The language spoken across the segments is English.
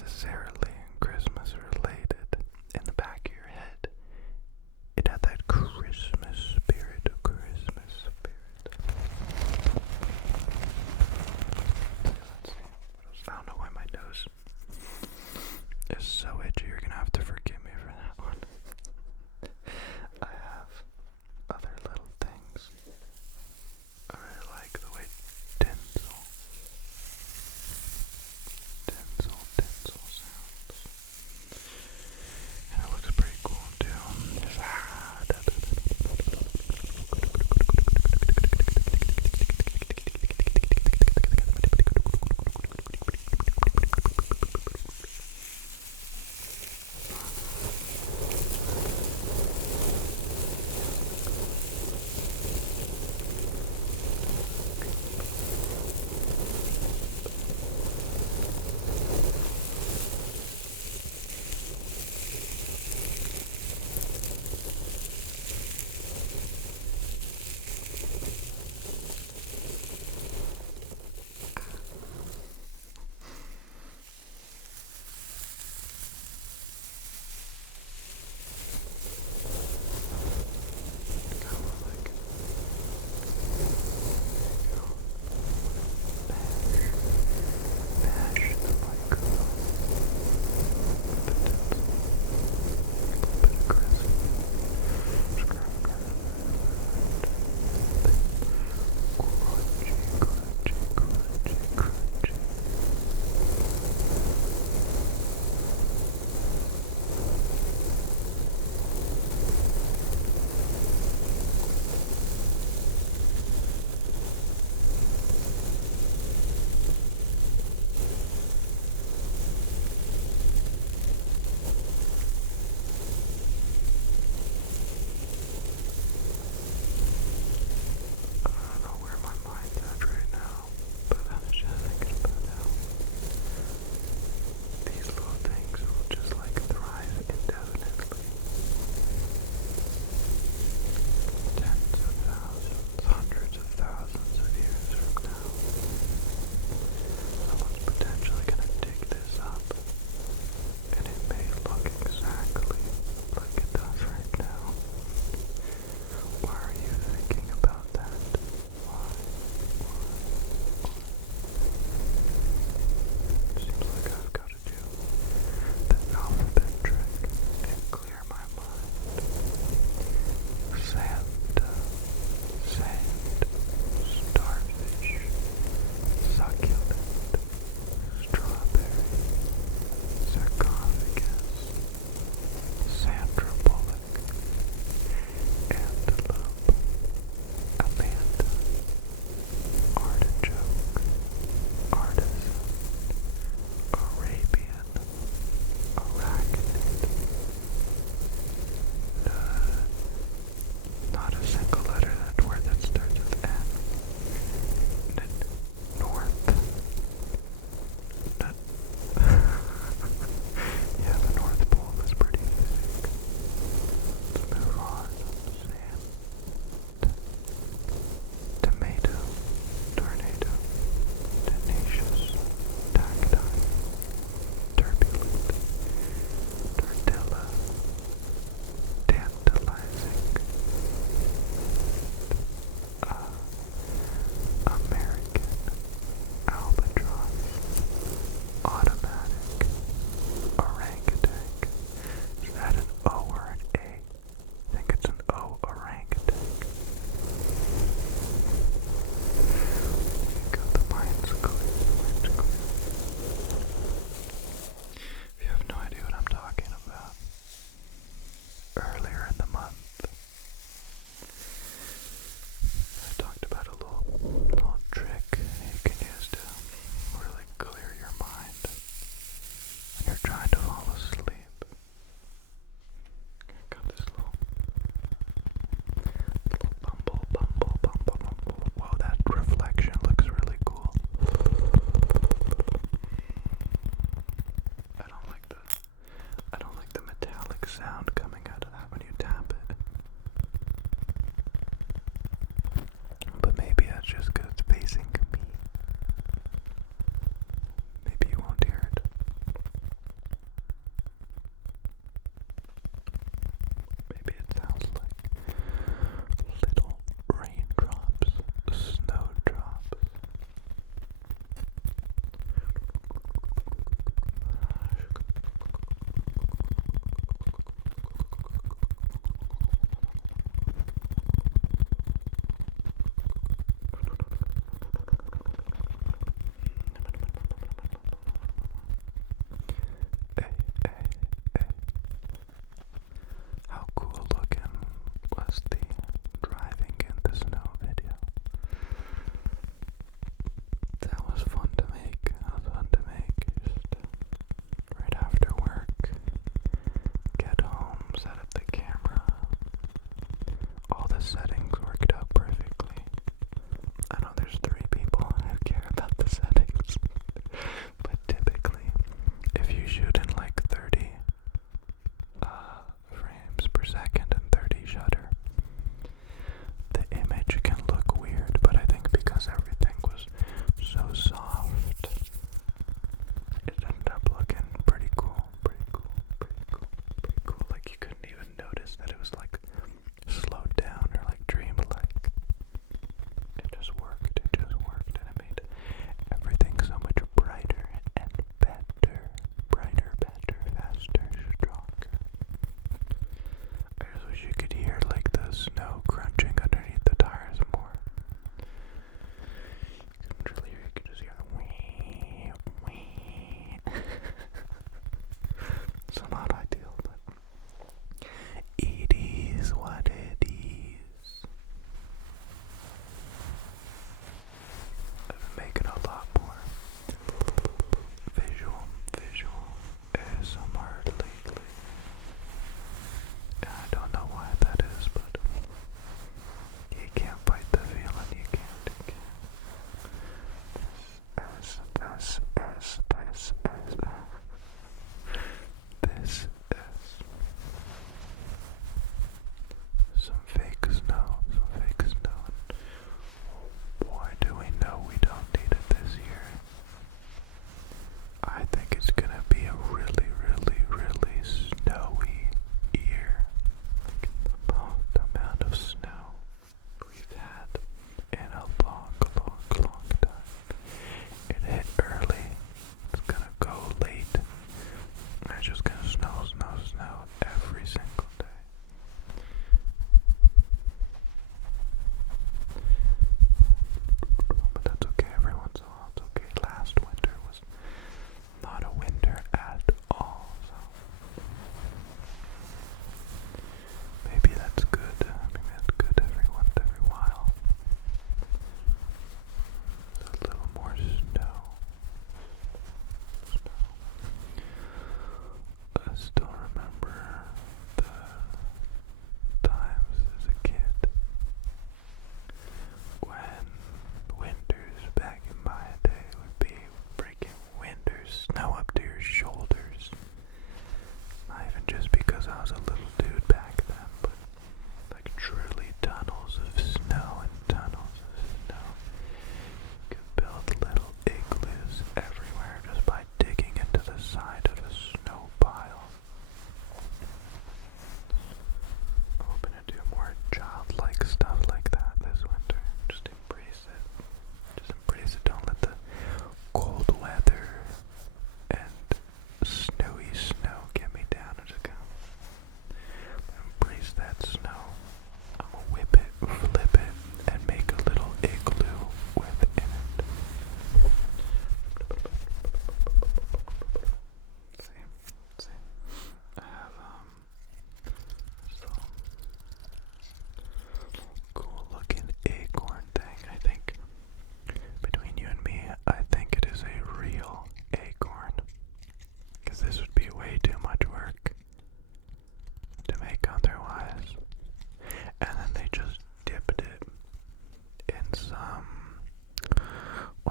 necessarily Christmas related. In the back of your head, it had that Christmas spirit. I don't know why my nose is so itchy. You're gonna have to forgive me for that one. I have other little things. I really like the way tinsel sounds. And it looks pretty cool too.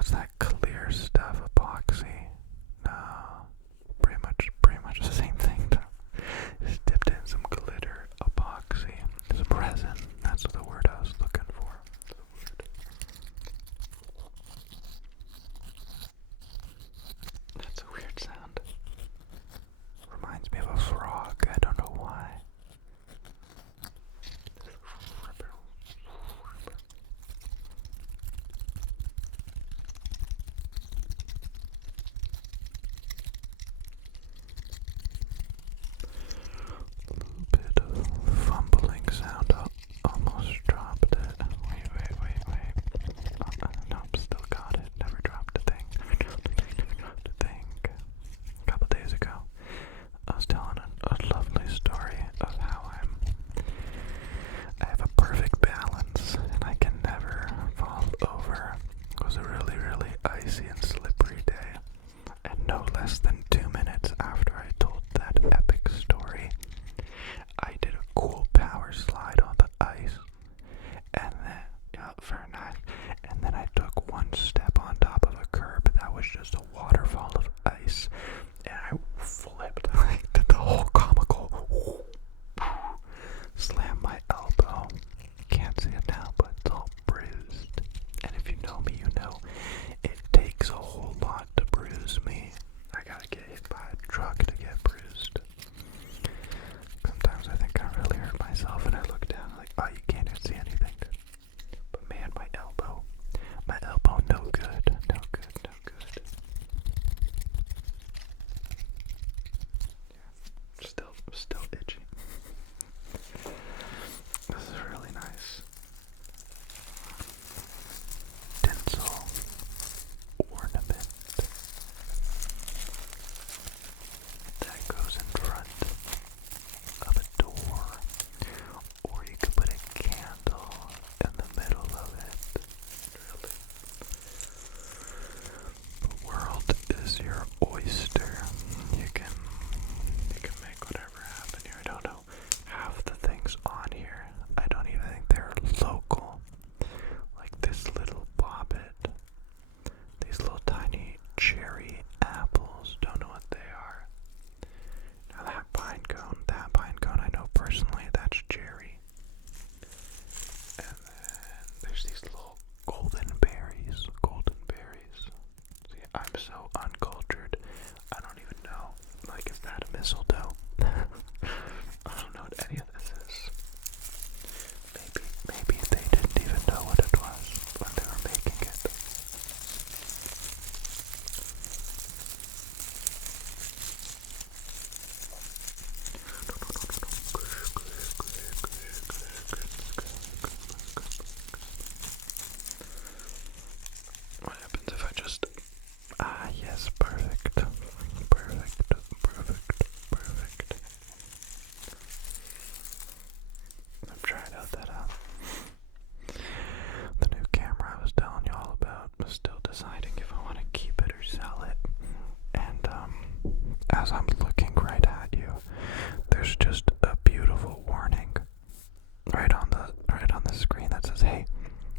what's that clear stuff? Epoxy? No, pretty much the same thing though. Just dipped in some glitter, epoxy, some resin. That's the word I was looking for. That's a weird sound. Reminds me of a frog. I don't know why. A little bit of fumbling sound. Almost dropped it. Wait. Nope, still got it. Never dropped a thing. Never dropped a thing. A couple days ago, I was telling a lovely story of how I have a perfect balance and I can never fall over. It was a really, really icy and slippery day, and no less than 2 minutes after I told that epic story, I did a cool power slide on the ice, and then, very nice, and then I took one step on top of a curb that was just a waterfall of ice, and I flipped, like, did the whole comical, slammed my elbow. You can't see it now, but it's all bruised. And if you know me, you know it takes a whole lot to bruise me. I gotta get hit by a truck to get bruised. Sometimes I think I really hurt myself and I look down like, oh, you can't even see anything. But man, my elbow, no good. Yeah, still itchy. This is really nice. Tinsel ornament that goes in front of a door, or you could put a candle in the middle of it. Really, the world is your oyster. You can make whatever happen here. I don't know half the things on here. I don't even think they're local. Like this little bobbit, these little tiny cherry apples. Don't know what they are. Now that pine cone I know personally, that's cherry. And then there's these little golden berries. See, I'm so uncultured. I don't even know. Like, is that a mistletoe? I don't know what any of this is. Maybe they didn't even know what it was when they were making it. What happens if I just... yes, perfect. I'm trying out that the new camera I was telling you all about. I'm still deciding if I want to keep it or sell it. And as I'm looking right at you, there's just a beautiful warning right on the screen that says, "Hey,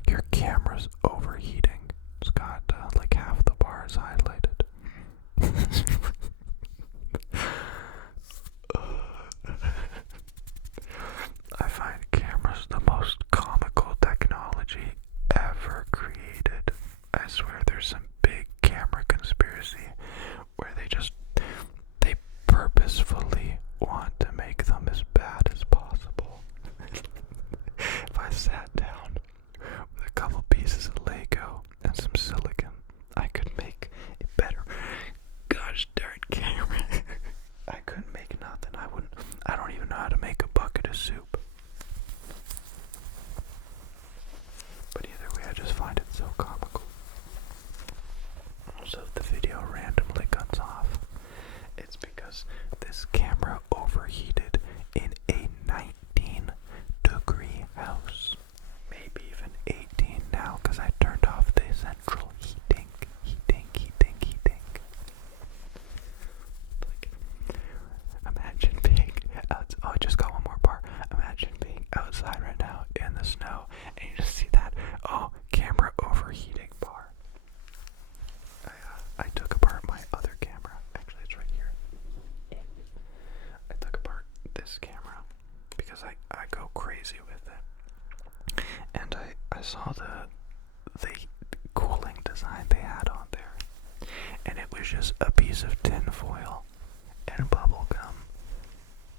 your camera's overheating." It's got like half the bars highlighted. I find cameras the most comical technology ever created. I swear there's some big camera conspiracy where they purposefully want to make them as bad as possible. If I sat down with a couple pieces of Lego and some silicone, I could make a better gosh darn camera. I couldn't make nothing. I don't even know how to make a bucket of soup. But either way, I just find it so comical. So if the video randomly cuts off, it's because this camera overheated in a 19-degree house. Maybe even 18 now, because I turned off the central just a piece of tin foil and bubble gum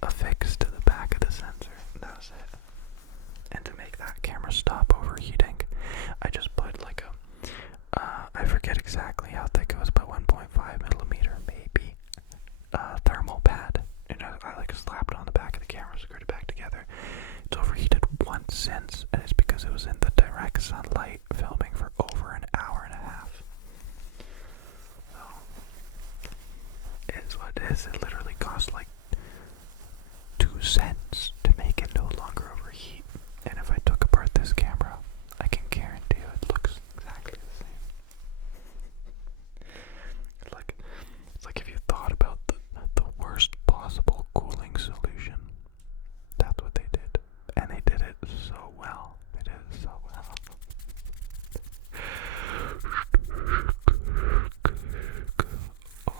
affixed to the back of the sensor. That was it. And to make that camera stop overheating, I just put like I forget exactly how thick it was, but 1.5 millimeter maybe, thermal pad. And I like slapped it on the back of the camera, screwed it back together. It's overheated once since, and it's because it was in the direct sunlight filming for over an hour and a half. So, it's what it is. It literally cost like 2 cents to make it no longer overheat. And if I took apart this camera, I can guarantee you it looks exactly the same. It's like if you thought about the worst possible cooling solution, that's what they did. And they did it so well. They did it so well. Oh,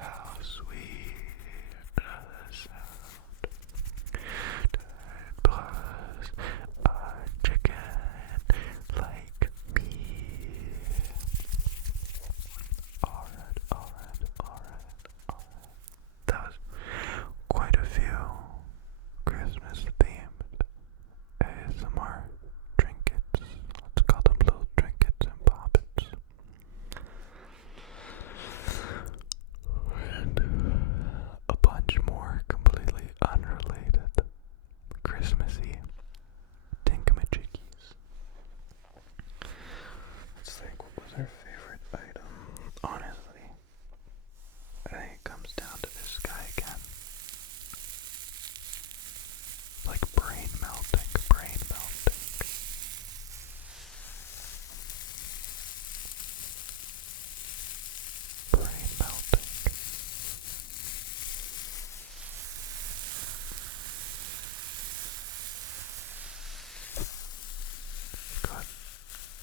how sweet does sound. Plus a chicken like me. Alright. That was quite a few Christmas themed ASMR trinkets. Let's call them little trinkets and poppets. And a bunch more completely unrelated Christmassy tinkamajiggies. Let's think, what was our favorite item? Honestly, I think it comes down to this guy again. Like brain melting. Brain melting. Got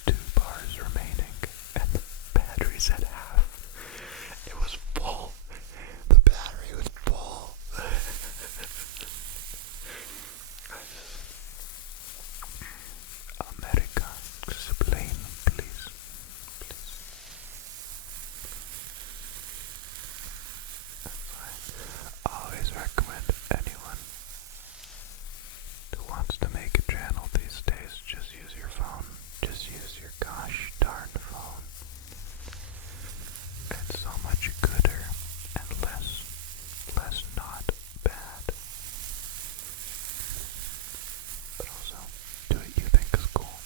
2 bars remaining, and the battery's at half. It was full. The battery was full. America, explain, please. I always recommend anyone who wants to make a channel these days, just use your phone. Just use your gosh darn phone. It's so much gooder and less not bad. But also, do what you think is cool.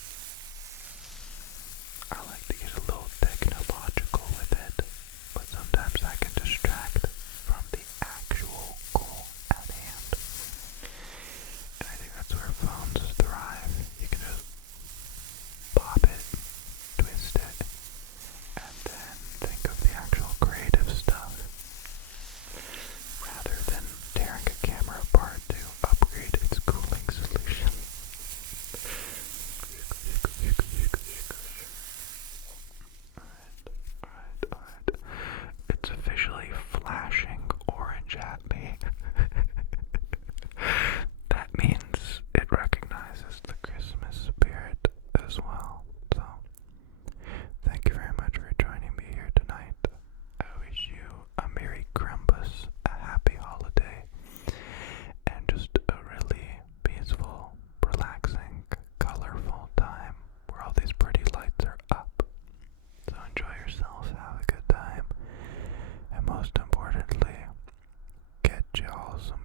I like to get a little technological with it, but sometimes I can distract from the actual goal at hand. And I think that's where phones thrive. You can just pop it, twist it, and then think of the actual creative stuff, rather than tearing a camera apart to upgrade its cooling solution. Alright. It's officially flashing orange at me. That means it recognizes the Christmas spirit as well. So, thank you very much for joining me here tonight. I wish you a Merry Krampus, a happy holiday, and just a really peaceful, relaxing, colorful time where all these pretty lights are up. So enjoy yourself, have a good time, and most importantly, get y'all some